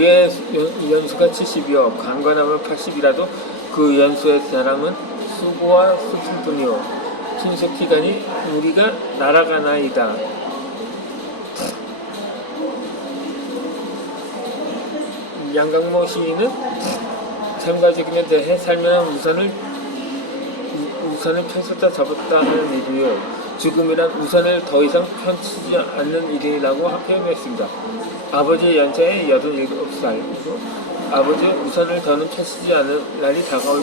우리의 연수가 70이요 강건하면 80이라도 그 연수의 사람은 수고와 슬픔뿐이요 신속히가니 우리가 날아가나이다. 양강모 시인은 삶과 죽음에 대해 살면 우산을 펴었다 접었다 하는 일이요 죽음이란 우산을 더 이상 펼치지 않는 일이라고 표현했습니다. 아버지의 연세에 87살이고 아버지의 우산을 더는 펼치지 않는 날이 다가올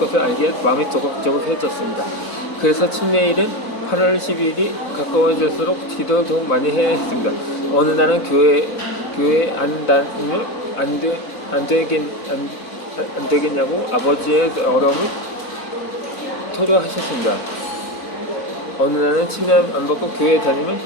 것을 알기에 마음이 조급조급해졌습니다. 그래서 침례일은 8월 10일이 가까워질수록 기도를 더욱 많이 해야 했습니다. 어느 날은 교회에 안 다니면 안 되겠냐고 아버지의 어려움을 토로하셨습니다. 어느 날은 침례 안 받고 교회에 다니면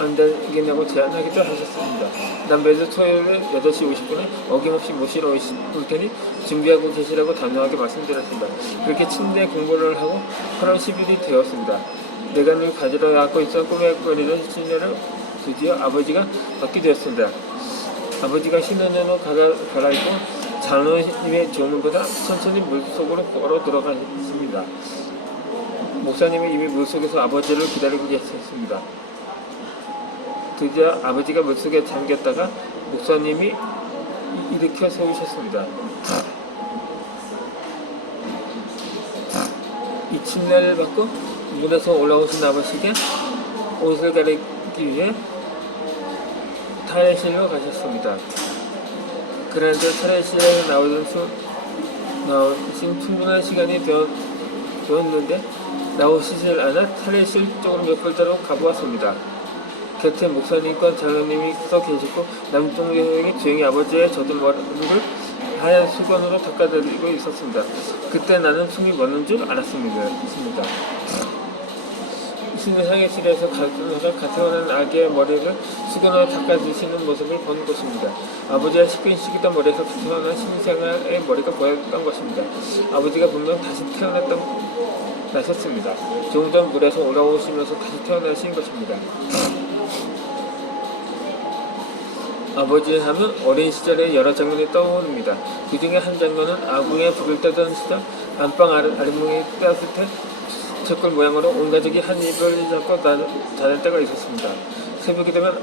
안 되겠냐고 제안하기도 하셨습니다. 난 매주 토요일에 8시 50분에 어김없이 모시러 올 테니 준비하고 계시라고 단호하게 말씀드렸습니다. 그렇게 침례 공부를 하고 8월 10일이 되었습니다. 내가 늘 가지러 갖고 있어 꾸며거리는 침례를 드디어 아버지가 받게 되었습니다. 아버지가 신혼여행으로 갈아입고 장로님의 조문보다 천천히 물속으로 걸어 들어가셨습니다. 목사님이 이미 물속에서 아버지를 기다리고 계셨습니다. 드디어 아버지가 물속에 잠겼다가 목사님이 일으켜 세우셨습니다. 이 침례를 받고 물에서 올라오신 아버지가 옷을 가리기 위해 탈의실로 가셨습니다. 그런데 탈의실에 나오신 충분한 시간이 되었는데 나오시질 않아 탈의실 쪽으로 몇 발자국 가보았습니다. 곁에 목사님과 장로님이 서 계시고 남동생이 조용히 아버지의 젖은 머리를 하얀 수건으로 닦아드리고 있었습니다. 그때 나는 숨이 멎는 줄 알았습니다. 신상의실에서 가태어난 아기의 머리를 수건으로 닦아주시는 모습을 본 것입니다. 아버지가 시큰시키던 머리에서 가태어난 신생아의 머리가 보였던 것입니다. 아버지가 분명 다시 태어나셨습니다. 조금 전 물에서 올라오시면서 다시 태어나신 것입니다. 아버지 하면 어린 시절의 여러 장면이 떠오릅니다. 그 중에 한 장면은 아궁이에 불을 때던 시절 안방 아랫목이 따뜻해 젓갈 모양으로 온 가족이 한 입을 잡고 자는 때가 있었습니다. 새벽이 되면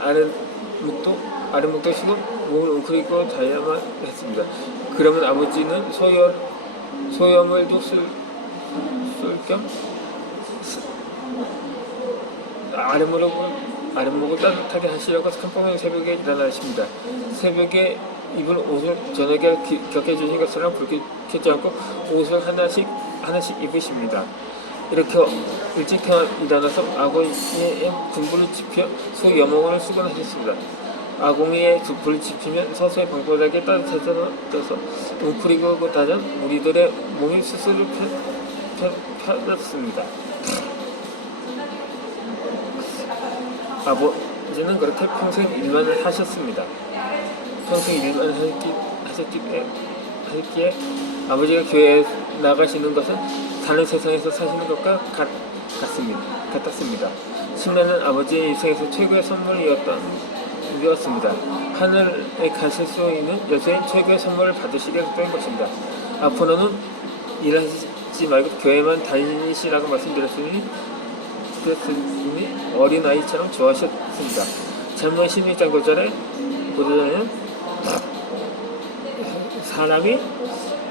아랫목도 쉬고 몸을 웅크리고 자야만 했습니다. 그러면 아버지는 소염을 쏠 겸 아랫목을 따뜻하게 하시려고 깜빡한 새벽에 일어나십니다. 새벽에 입은 옷을 저녁에 격해주신 것처럼 붉게 켜지 않고 옷을 하나씩 입으십니다. 이렇게 일찍 일어나서 아궁이에 군불을 지펴 소 여몽을 수건하셨습니다. 아궁이에 불을 지피면 서서히 방바닥에 따뜻해져서 웅크리고 다전 우리들의 몸이 스스로 펴졌습니다. 아버지는 그렇게 평생 일만 하셨습니다. 평생 일만 하셨기에 아버지가 교회에 나가시는 것은 다른 세상에서 사시는 것과 같았습니다. 침례는 아버지의 인생에서 최고의 선물이었습니다. 하늘에 가실 수 있는 여수의 최고의 선물을 받으시게 된 것입니다. 앞으로는 일하지 말고 교회만 다니시라고 말씀드렸으니 어린아이처럼 좋아하셨습니다. 잠언 16장 9절에는 사람이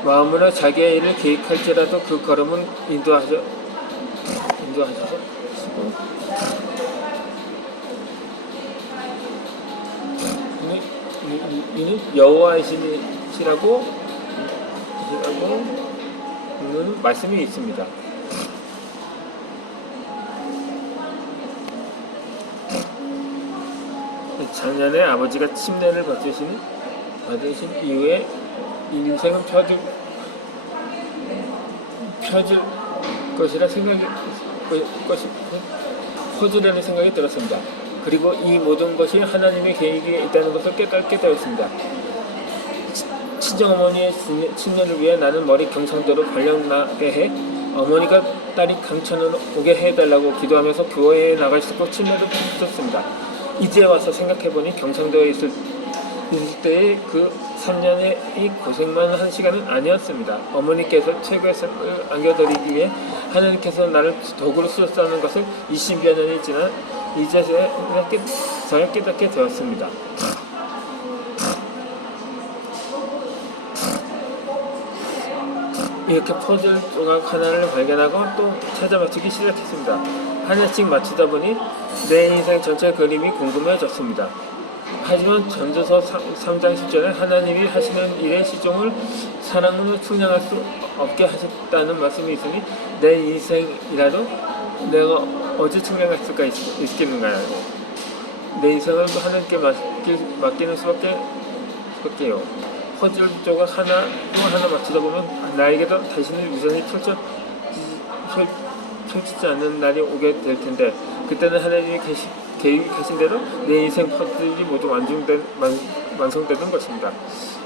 마음으로 자기의 일을 계획할지라도 그 걸음은 인도하셔서 이는 여호와이시라고 말씀이 있습니다. 작년에 아버지가 침례를 받으신 이후에 인생은 펴질 것이라 퍼지라는 생각이 들었습니다. 그리고 이 모든 것이 하나님의 계획이 있다는 것을 깨닫게 되었습니다. 친정어머니의 침례를 위해 나는 머리 경상도로 발령나게 해 어머니가 딸이 강천으로 오게 해달라고 기도하면서 교회에 나갈 수 있고 침례를 받았습니다. 이제 와서 생각해보니 경상도에 있을 때의 그 3년의 이 고생만 한 시간은 아니었습니다. 어머니께서 최고의 삶을 안겨드리기 위해 하나님께서 나를 도구로 쓰셨다는 것을 20여 년이 지난 이제서야 깨닫게 되었습니다. 이렇게 퍼즐 조각 하나를 발견하고 또 찾아 맞추기 시작했습니다. 하나씩 맞추다 보니 내 인생 전체 그림이 궁금해졌습니다. 하지만 전도서 3장 10절에 하나님이 하시는 일의 시종을 사랑으로 측량할 수 없게 하셨다는 말씀이 있으니 내 인생이라도 내가 어찌 측량할 수가 있겠는가요? 내 인생을 하나님께 맡기는 수밖에요. 퍼즐 조각 하나 또 하나 맞추다 보면 나에게도 자신의 위선이 펼치지 않는 날이 오게 될 텐데 그때는 하나님이 계획하신 대로 내 인생 퍼즐이 모두 완성되는 것입니다.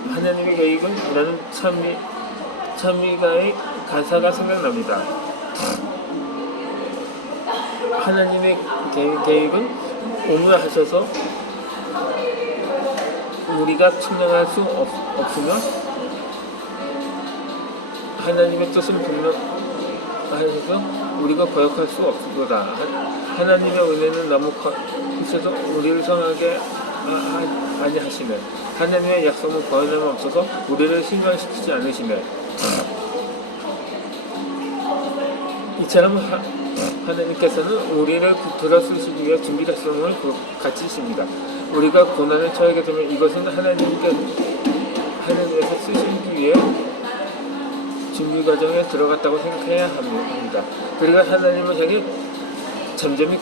하나님의 계획은 나는 찬미가의 가사가 생각납니다. 하나님의 계획은 오묘하셔서 우리가 측량할 수 없으며 하나님의 뜻은 분명하셔서 우리가 거역할 수 없도다. 하나님의 은혜는 너무 크셔서 우리를 성하게 아니하시네. 하나님의 약속은 거짓말 없어서 우리를 실망시키지 않으시네. 이처럼 하나님께서는 우리를 들어쓰시기 위해 준비작성을 갖추십니다. 우리가 고난을 처하게 되면 이것은 하나님께서 쓰시기 위해 준비 과정에 들어갔다고 생각해야 합니다. 그리고 하나님을 향해 잠잠히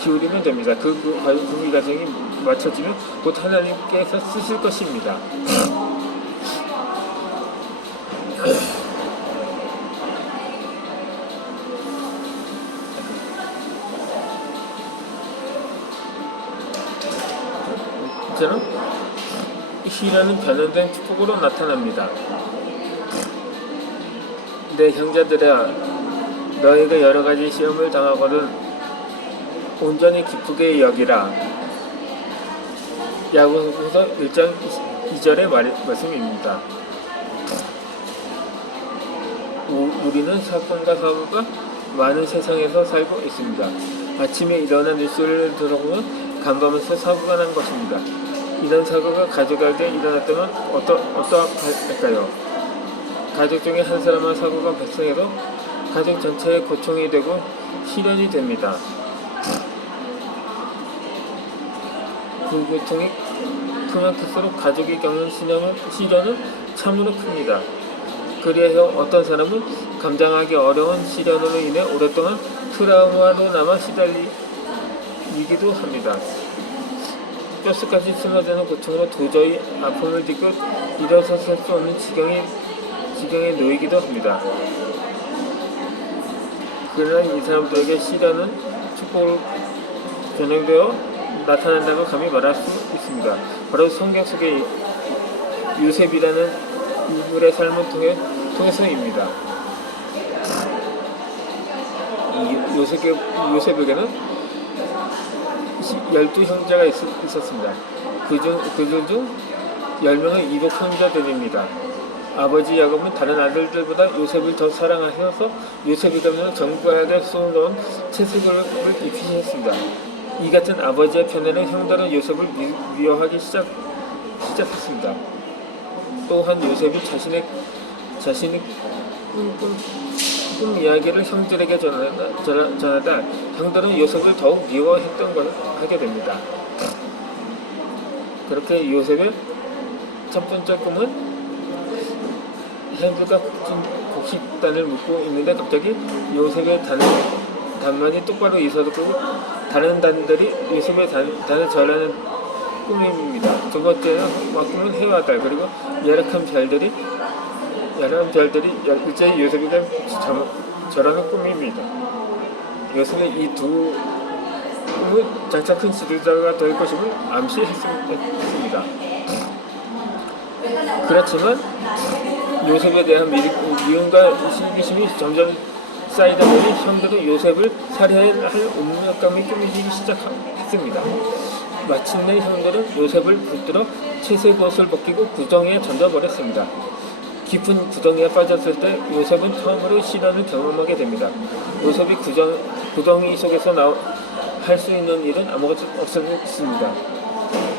기울이면 됩니다. 그 준비 과정이 맞춰지면 곧 하나님께서 쓰실 것입니다. 이처럼 시련은 변형된 축복으로 나타납니다. 내 형제들아, 너희가 여러 가지 시험을 당하거든 온전히 기쁘게 여기라. 야고보서 1장 2절의 말씀입니다. 우리는 사건과 사고가 많은 세상에서 살고 있습니다. 아침에 일어나 뉴스를 들어보면 감감해서 사고가 난 것입니다. 이런 사고가 가족에게 일어났다면 어떠할까요? 가족 중에 한 사람만 사고가 발생해도 가족 전체의 고통이 되고 시련이 됩니다. 그 고통이 크면 클수록 가족이 겪는 시련은 참으로 큽니다. 그리하여 어떤 사람은 감당하기 어려운 시련으로 인해 오랫동안 트라우마로 남아 시달리기도 합니다. 뼛속까지 스며드는 고통으로 도저히 아픔을 딛고 일어서설 수 없는 지경에 놓이기도 합니다. 그러나 이 사람들에게 시련은 축복으로 변형되어 나타난다고 감히 말할 수 있습니다. 바로 성경 속의 요셉이라는 인물의 삶을 통해서입니다. 요셉에게는 12형제가 있었습니다. 그들 중 10명은 이복 형제들입니다. 아버지 야곱은 다른 아들들보다 요셉을 더 사랑하셔서 요셉이 되면 정부하게 쏘놓은 채색을 입히셨습니다. 이 같은 아버지의 편애는 형들은 요셉을 미워하기 시작했습니다. 또한 요셉이 자신의 꿈 이야기를 형들에게 전하다 형들은 요셉을 더욱 미워하게 됩니다. 그렇게 요셉의 첫 번째 꿈은 형들과 곡식단을 묶고 있는데 갑자기 요셉의 단만이 똑바로 있어졌고 다른 단들이 요셉의 단을 절하는 꿈입니다. 두 번째는 꿈은 해와 달 그리고 열악한 별들이 일제히 요셉에게 절하는 꿈입니다. 요셉의 이 두 꿈은 장차 큰 지도자가 될 것임을 암시했습니다. 그렇지만 요셉에 대한 미움과 시기심이 점점 쌓이다 보니 형들은 요셉을 살해할 운명감이 꾸미기 시작했습니다. 마침내 형들은 요셉을 붙들어 채색 옷을 벗기고 구덩이에 던져버렸습니다. 깊은 구덩이에 빠졌을 때 요셉은 처음으로 시련을 경험하게 됩니다. 요셉이 구덩이 속에서 할 수 있는 일은 아무것도 없었습니다.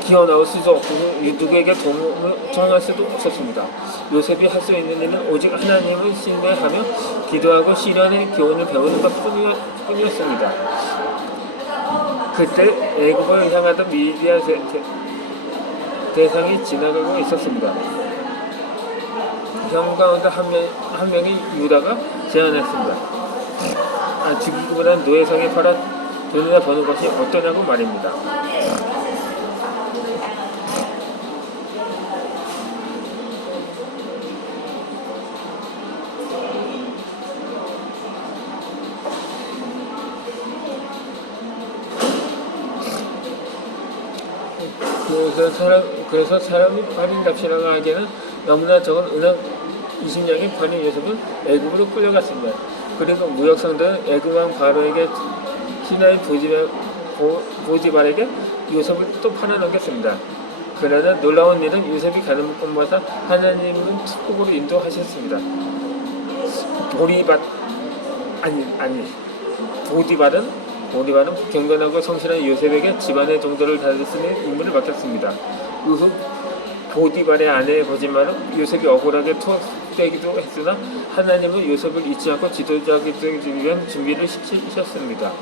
기어 나올 수도 없고 누구에게 도움을 청할 수도 없었습니다. 요셉이 할 수 있는 일은 오직 하나님을 신뢰하며 기도하고 시련의 교훈을 배우는 것뿐이었습니다. 그때 애굽을 향하던 미디안 대상이 지나가고 있었습니다. 형 가운데 한 명이 유다가 제안했습니다. 죽이기보다는 노예상에 팔아 돈이나 버는 것이 어떠냐고 말입니다. 그래서 사람이 팔인 값이라고 하기에는 너무나 적은 은하 20냥의 팔인 요셉은 애굽으로 끌려갔습니다. 그리고 무역상들은 애굽 왕 바로에게 시나이 보디발에게 요셉을 또 팔아넘겼습니다. 그러나 놀라운 일은 요셉이 가는 곳마다 하나님은 축복으로 인도하셨습니다. 보디발은 경건하고 성실한 요셉에게 집안의 종들을 다스리는 임무를 맡겼습니다. 그 후 보디발의 아내의 거짓말은 요셉이 억울하게 투옥되기도 했으나 하나님은 요셉을 잊지 않고 지도자가 되기 위한 준비를 시키셨습니다.